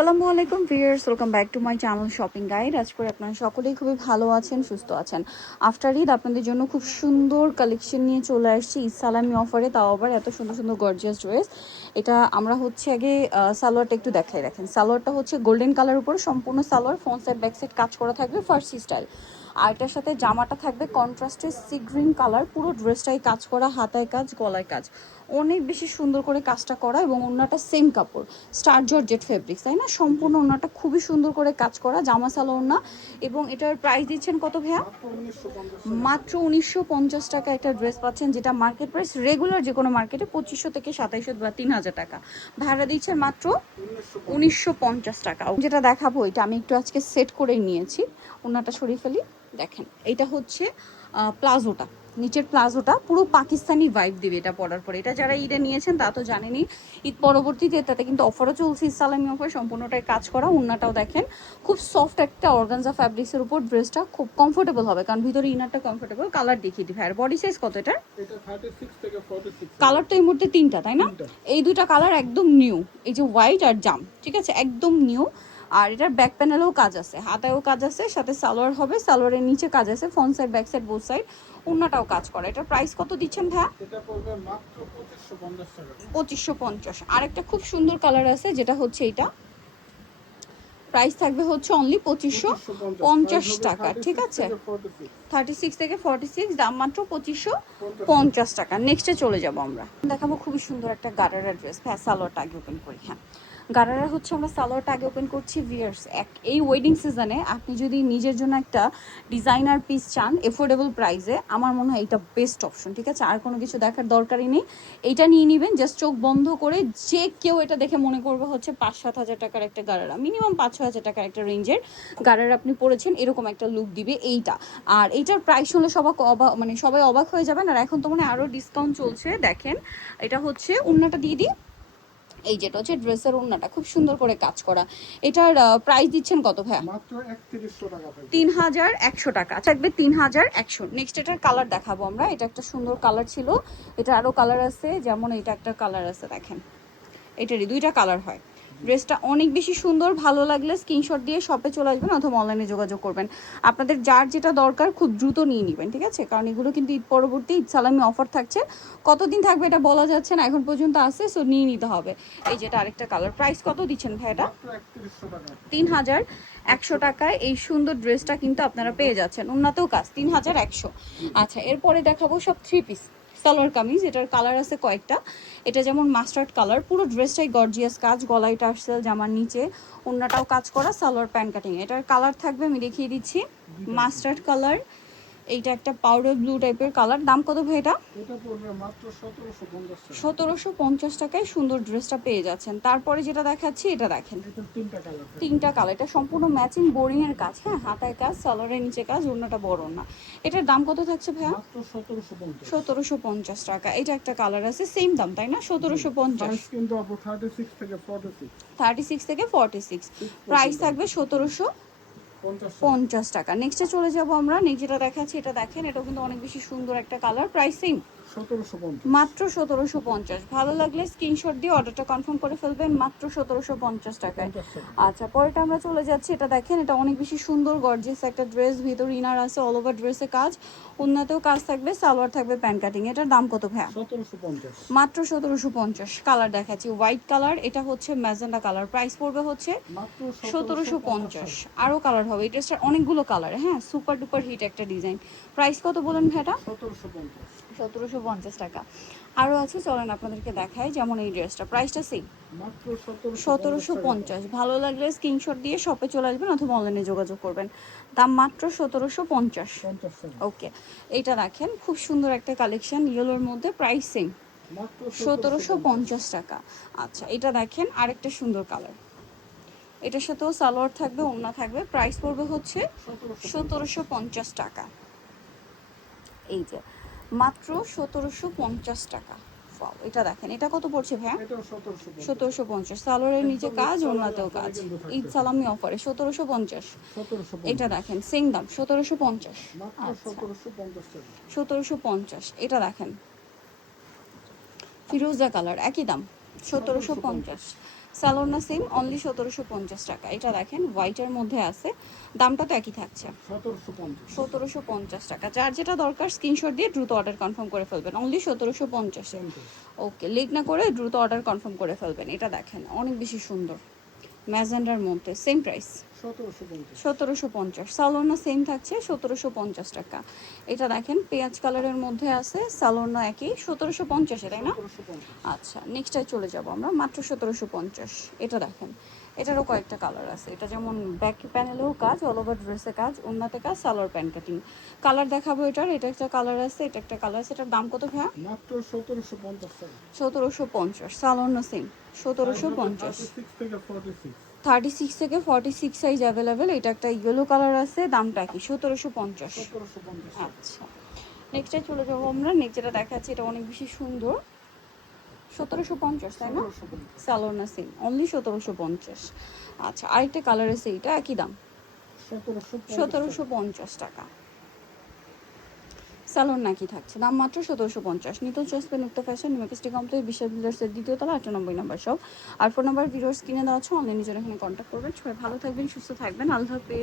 আসসালামু আলাইকুম viewers, welcome back to my channel shopping guide. আজ করে আপনারা সকলেই খুবই ভালো আছেন, সুস্থ আছেন। আফটার ঈদ আপনাদের জন্য খুব সুন্দর কালেকশন নিয়ে চলে আসছি ঈদ সালামি অফারে, তাও আবার এত সুন্দর সুন্দর গর্জিয়াস ড্রেস। এটা আমরা হচ্ছে আগে সালোয়ারটা একটু দেখাই রাখেন। সালোয়ারটা হচ্ছে গোল্ডেন কালার উপরে সম্পূর্ণ salwar, front side back side কাজ করা থাকবে ফার্সি স্টাইল। আর এটার সাথে জামাটা থাকবে কন্ট্রাস্টের সি গ্রিন কালার, পুরো ড্রেসটাই কাজ করা, হাতায় কাজ, গলায় কাজ, অনেক বেশি সুন্দর করে কাজটা করা। এবং ওড়নাটা সেম কাপড়, স্টার জর্জেট ফেব্রিক্স, তাই না? সম্পূর্ণ ওড়নাটা খুবই সুন্দর করে কাজ করা, জামা সালো ওড়না। এবং এটার প্রাইস দিচ্ছেন কত ভাইয়া? মাত্র 1950 টাকা একটা ড্রেস পাচ্ছেন, যেটা মার্কেট প্রাইস রেগুলার যে কোনো মার্কেটে 2500 থেকে 2700 বা 3000 টাকা। ভাড়া দিচ্ছেন মাত্র 1950 টাকা। যেটা দেখাবো এটা আমি একটু আজকে সেট করেই নিয়েছি। ওড়নাটা সরিয়ে ফেলি, দেখেন এইটা হচ্ছে প্লাজোটা, নিচের প্লাজোটা পুরো পাকিস্তানি ভাইব দিবে এটা পরার পরে। এটা যারা ঈদে নিয়েছেন তা তো জানেনই, ঈদ পরবর্তীতে তাতে কিন্তু অফারও চলছে, ইসলামি অফার, সম্পূর্ণটাই কাজ করা। ওড়নাটাও দেখেন খুব সফট একটা অর্গানজা ফ্যাব্রিক্সের উপর, ড্রেসটা খুব কমফোর্টেবল হবে, কারণ ভিতরে ইনারটা কমফোর্টেবল। কালার দেখিয়ে দিই ভাইয়ের, বডি সাইজ কত এটার? কালার তো এই মুহূর্তে তিনটা, তাই না? এই দুইটা কালার একদম নিউ, এই যে হোয়াইট আর জাম, ঠিক আছে, একদম নিউ। আর এটার ব্যাক প্যানেলেও কাজ আছে, হাতায়ও কাজ আছে, সাথে সালোয়ার হবে, সালোয়ারের নিচে কাজ আছে, front side back side both side, ওড়নাটাও কাজ করা। এটার প্রাইস কত দিচ্ছেন ভাইয়া? এটা পড়বে মাত্র 2550 টাকা। 2550। আরেকটা খুব সুন্দর কালার আছে, যেটা হচ্ছে এটা, প্রাইস থাকবে হচ্ছে অনলি 2550 টাকা, ঠিক আছে? 36 থেকে 46, দাম মাত্র 2550 টাকা। নেক্সটে চলে যাব আমরা, দেখাবো খুবই সুন্দর একটা গারারা ড্রেস। হ্যাঁ, সালোয়ারটা আগে ওপেন করি। হ্যাঁ, গারারা হচ্ছে, আমরা সালোয়ারটা আগে ওপেন করছি। ভিয়ার্স, এই ওয়েডিং সিজনে আপনি যদি নিজের জন্য একটা ডিজাইনার পিস চান এফোর্ডেবল প্রাইসে, আমার মনে হয় এটা বেস্ট অপশন, ঠিক আছে? আর কোনো কিছু দেখার দরকারই নেই, এইটা নিয়ে নেবেন জাস্ট চোখ বন্ধ করে। যে কেউ এটা দেখে মনে করবে হচ্ছে 5-7 হাজার টাকার একটা গারারা, মিনিমাম 5-6 হাজার টাকার একটা রেঞ্জের গারারা আপনি পরেছেন, এরকম একটা লুক দিবে এইটা। আর এইটার প্রাইস শুনলে সবাই অবাক হয়ে যাবেন। আর এখন তো মানে আরও ডিসকাউন্ট চলছে, দেখেন এটা হচ্ছে ওড়নাটা দিয়ে দিই। এই যেটা হচ্ছে ড্রেসের ওড়নাটা খুব সুন্দর করে কাজ করা। এটার প্রাইস দিচ্ছেন কত ভাইয়া? মাত্র 3100 টাকা। 3100 টাকা থাকবে, 3100। নেক্সট এটার কালার দেখাবো আমরা। এটা একটা সুন্দর কালার ছিল, এটা আরও কালার আছে, যেমন এটা একটা কালার আছে, দেখেন এটারই দুইটা কালার হয়। ড্রেসটা অনেক বেশি সুন্দর, ভালো লাগলে স্ক্রিনশট দিয়ে শপে চলে আসবেন অথবা অনলাইনে যোগাযোগ করবেন। আপনাদের যার যেটা দরকার খুব দ্রুত নিয়ে নেবেন, ঠিক আছে? কারণ এগুলো কিন্তু ঈদ পরবর্তী ঈদ সালামি অফার থাকছে, কতদিন থাকবে এটা বলা যাচ্ছে না, এখন পর্যন্ত আছে, সো নিয়ে নিতে হবে। এই যেটা আরেকটা কালার, প্রাইস কত দিচ্ছেন ভাই এটা? 3100 টাকায় এই সুন্দর ড্রেসটা কিন্তু আপনারা পেয়ে যাচ্ছেন, উন্নতও কাজ, 3100। আচ্ছা, এরপরে দেখাবো সব থ্রি পিস সালোয়ার কামিজ। এটার কালার আছে কয়েকটা, এটা যেমন মাস্টার্ড কালার, পুরো ড্রেসটাই গর্জিয়াস কাজ, গলায় টার্সেল, জামার নিচে ওড়নাটাও কাজ করা, সালোয়ার প্যান্ট কাটিং। এটার কালার থাকবে, আমি দেখিয়ে দিচ্ছি, মাস্টার্ড কালার, এইটা একটা পাউডার ব্লু টাইপের কালার। দাম কত ভাই এটা? এটা পড়বে মাত্র 1750 টাকা। 1750 টাকায় সুন্দর ড্রেসটা পেয়ে যাচ্ছেন। তারপরে যেটা দেখাচ্ছি, এটা দেখেন, এটা তিনটা কালার। তিনটা কালার, এটা সম্পূর্ণ ম্যাচিং বোরিং এর কাজ। হ্যাঁ, হাতায় কাজ, সালোয়ারের নিচে কাজ, ওড়নাটা বড় না। এটার দাম কত থাকছে ভাইয়া? মাত্র 1750। 1750 টাকা। এটা একটা কালার আছে, সেম দাম, তাই না? 1750। সাইজ কিন্তু আপু 36 থেকে 46। 36 থেকে 46, প্রাইস থাকবে 1750 টাকা। নেক্সটে চলে যাব আমরা। নেক্সট যেটা দেখাচ্ছি, এটা দেখেন, এটাও কিন্তু অনেক বেশি সুন্দর একটা কালার, প্রাইস সেম, 1750। মাত্র 1750। ভালো লাগলে স্ক্রিনশট দিয়ে অর্ডারটা কনফার্ম করে ফেলবেন, মাত্র 1750 টাকায়। আচ্ছা, পরেরটা আমরা চলে যাচ্ছি। এটা দেখেন, এটা অনেক বেশি সুন্দর গর্জিয়াস একটা ড্রেস, ভিতর ইনার আছে, অল ওভার ড্রেসে কাজ, ওড়নাতেও কাজ থাকবে, সালোয়ার থাকবে প্যান্ট কাটিং। এটার দাম কত ভাইয়া? 1750। মাত্র 1750। কালার দেখাচ্ছি, হোয়াইট কালার, এটা হচ্ছে ম্যাজেন্ডা কালার, প্রাইস পড়বে হচ্ছে মাত্র 1750। আরও কালার হবে, এই ড্রেসটার অনেকগুলো কালার, হ্যাঁ, সুপার ডুপার হিট একটা ডিজাইন। প্রাইস কত বলেন ভাইটা? 1750। 1750 টাকা। আরও আছে, চলেন আপনাদেরকে দেখাই। যেমন এই ড্রেসটা, প্রাইসটা সেম, মাত্র 1750। ভালো লাগলে স্ক্রিনশট দিয়ে শপে চলে আসবেন অথবা অনলাইনে যোগাযোগ করবেন, দাম মাত্র 1750। ওকে, এইটা দেখেন, খুব সুন্দর একটা কালেকশন ইয়েলোর মধ্যে, প্রাইস সেম, মাত্র 1750 টাকা। আচ্ছা, এটা দেখেন, আরেকটা সুন্দর কালার, এটার সাথেও সালোয়ার থাকবে, ওড়না থাকবে, প্রাইস পড়বে হচ্ছে 1750 টাকা। এই যে মাত্র 1750 টাকা। Wow, এটা দেখেন, এটা কত পড়ছে ভাইয়া? এটা 1750। 1750, সালোয়ারের নিচে কাজ, ওড়নাতেও কাজ, ঈদ সালামি অফারে 1750। 1750। এটা দেখেন, সেম দাম, 1750। মাত্র আচ্ছা, 1750 টাকা। 1750। এটা দেখেন, ফিরোজা কালার, একই দাম, 1750। সালোনা সেম অনলি 1750 টাকা। এটা দেখেন হোয়াইটের মধ্যে আছে, দামটা তো একই থাকছে 1750। 1750 টাকা। যার যেটা দরকার স্ক্রিনশট দিয়ে দ্রুত অর্ডার কনফার্ম করে ফেলবেন, অনলি 1750-এ। ওকে, লেট না করে দ্রুত অর্ডার কনফার্ম করে ফেলবেন। এটা দেখেন অনেক বেশি সুন্দর, ম্যাজেন্ডার মধ্যে, সেম প্রাইস 1750। 1750। সালোনা সেম থাকছে 1750 টাকা। এটা দেখেন পেঁয়াজ কালারের মধ্যে আছে, সালোনা একই 1750-এ, তাই না? 1750। আচ্ছা, নেক্সটটায় চলে যাব আমরা, মাত্র 1750। এটা দেখেন, এটারও কয়েকটা কালার আছে। এটা যেমন ব্যাক প্যানেলেও কাজ, অল ওভার ড্রেসে কাজ, ওন্নাতে কাজ, সালোয়ার প্যান্ট কাটিং। কালার দেখাবো এটার, এটা একটা কালার আছে, এটা একটা কালার আছে। এটার দাম কত ভাইয়া? মাত্র 1750 টাকা। 1750। সালোনা সেম 1750। 36 থেকে 46। 36 থেকে 46 সাইজ অ্যাভেলেবেল। এটা একটা ইয়েলো কালার আছে, দামটা কি? 1750। 1750 টাকা। আচ্ছা, নেক্সটে চলে যাবো আমরা। নেক্সট যেটা দেখাচ্ছি এটা অনেক বেশি সুন্দর, 1750, তাই না? 1750। সালোনা সেম অনলি 1750। আচ্ছা, আরেকটা কালার আছে, এটা একই দাম 1750 টাকা। 1750 টাকা। সালোন নাকি থাকছে, দাম মাত্র 1750। নিতল চয়েস পেন উক্ত ফ্যাশন নিমাকিস্টি কমপ্লেক্স বিশাল বিল্ডার্সের দ্বিতীয় তলা 98 নাম্বার সব। আর ফোন নাম্বার ভিডিওস কিনে দেওয়া আছে, অনলাইনে জন্য এখানে কন্ট্যাক্ট করবেন। সবাই ভালো থাকবেন, সুস্থ থাকবেন, আল্লাহ হাফেজ।